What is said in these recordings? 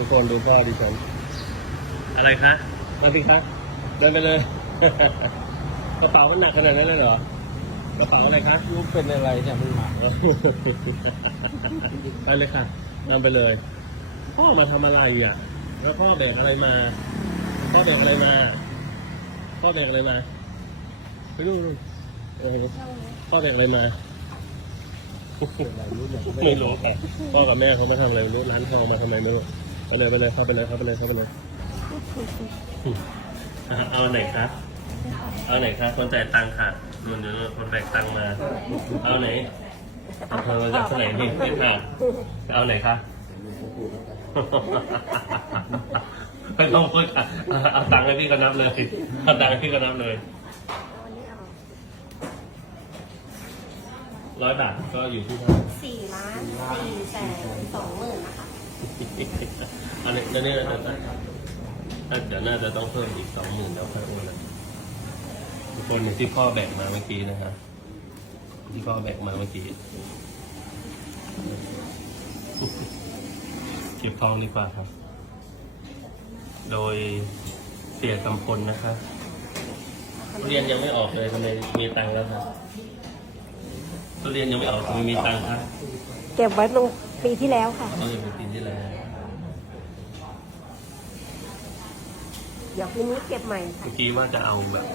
ทุกคนดูพ่อดิฉัน อะไรคะมาสิคะเดินไปเลย กระเป๋ามันหนักขนาดนั้นเลยเหรอ กระเป๋าอะไรคะลูกเป็นอะไรเนี่ยมึงมาไปเลยค่ะนำไปเลย พ่อมาทำอะไรอะ แล้วพ่อแบกอะไรมา พ่อแบกอะไรมา พ่อแบกอะไรมา ไปดูดูเออพ่อแบกอะไรมาเป็นอะไรรู้เนี่ยไม่รู้ค่ะพ่อกับแม่เขามาทำอะไรไม่รู้ร้านทองมาทำอะไรไม่รู้ ไปเลยไปเลยเข้าไปเลยเข้าไปเลยเข้าไปเลยอะเอาอันไหนคะเอาอันไหนคะคนจ่ายตังค่ะนู่นนู่นนู่นคนแบกตังมา เอาไหนเอาเธอมาจากไหนนี่นี่ค่ะเอาไหนคะไม่ต้องพูดค่ะเอาตังค์ให้พี่ก็นับเลยเอาตังค์ให้พี่ก็นับเลยร้อยบาทก็อยู่ที่เท่าไหร่สี่ล้านสี่แสนสองหมื่นนะคะ อันนี้อันนี้น่าจะน่าจะน่าจะต้องเพิ่มอีกสองหมื่นแล้วค่อยโอนนะทุกคนที่พ่อแบกมาเมื่อกี้นะครับที่พ่อแบกมาเมื่อกี้เก็บทองดีกว่าครับ โดยเสียกำพลนะครับเรียนยังไม่ออกเลยทำไมมีตังค์แล้วครับเรียนยังไม่ออกทำไมมีตังค์ครับ เก็บไว้ตรง ปีที่แล้วค่ะต้องยังเป็นปีที่แล้วเดี๋ยวปีนี้เก็บใหม่ค่ะ เมื่อกี้ว่าจะเอาแบบ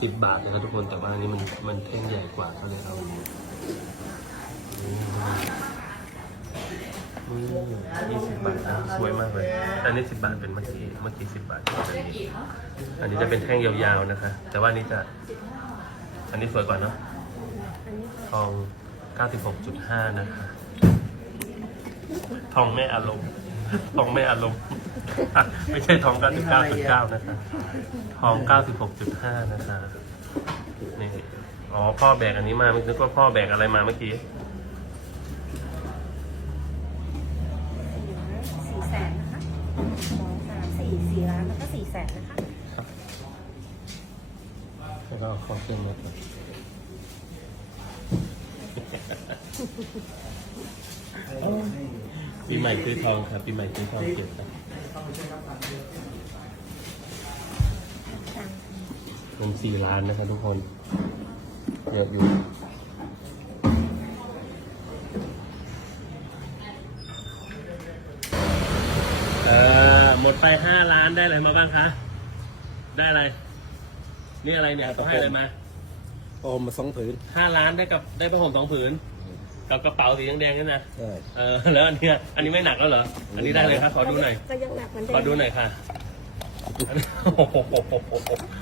สิบบาทนะครับทุกคนแต่ว่าอันนี้มันมันแท่งใหญ่กว่าก็เลยเอาอันนี้ยี่สิบบาทนะสวยมากเลย อันนี้สิบบาทเป็นเมื่อกี้เมื่อกี้สิบบาทอันนี้อันนี้จะเป็นแท่งยาวๆนะคะ แต่ว่าอันนี้จะ อันนี้สวยกว่าเนาะทอง 96.5 นะคะ ทองแม่อารมณ์ทองแม่อารมณ์อะไม่ใช่ทอง99.9นะคะทอง96.5นะคะนี่อ๋อพ่อแบกอันนี้มาไม่นึกว่าพ่อแบกอะไรมาเมื่อกี้สี่แสนนะคะสองสามสี่สี่ล้านแล้วก็สี่แสนนะคะแล้วก็ขอเครื่องรถก่อน ปีใหม่ซื้อทองครับปีใหม่ซื้อทองเก็บครับเงินสี่ล้านนะครับทุกคนเยอะอยู่เออหมดไปห้าล้านได้อะไรมาบ้างคะ ได้อะไร นี่อะไรเนี่ยต้องให้อะไรมา โอมมาสองผืนห้าล้านได้กับได้ผ้าห่มสองผืน กับกระเป๋าสีแดงๆนี่นะใช่เออแล้วอันเนี้ยอันนี้ไม่หนักแล้วเหรอ อันนี้ได้เลยครับขอดูหน่อย ก็ยังหนักเหมือนเดิขอมดูหน่อยค่ะอันนี้โอ้โห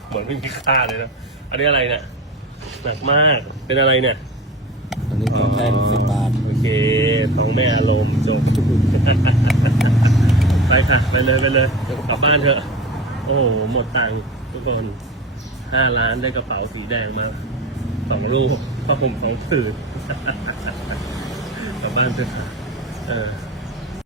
เหมือนไม่มีค่าเลยนะ อันนี้อะไรเนี่ยหนักมากเป็นอะไรเนี่ยอันนี้ก็แท่งสิบบาทโอเคทองแม่อารมณ์จบไปค่ะไปเลยไปเลยกลับบ้านเถอะ โอ้โหหมดตังค์ทุกคนห้าล้านได้กระเป๋าสีแดงมา สองลูกผ้าห่มสองผืนกลับบ้านเถอะค่ะเออ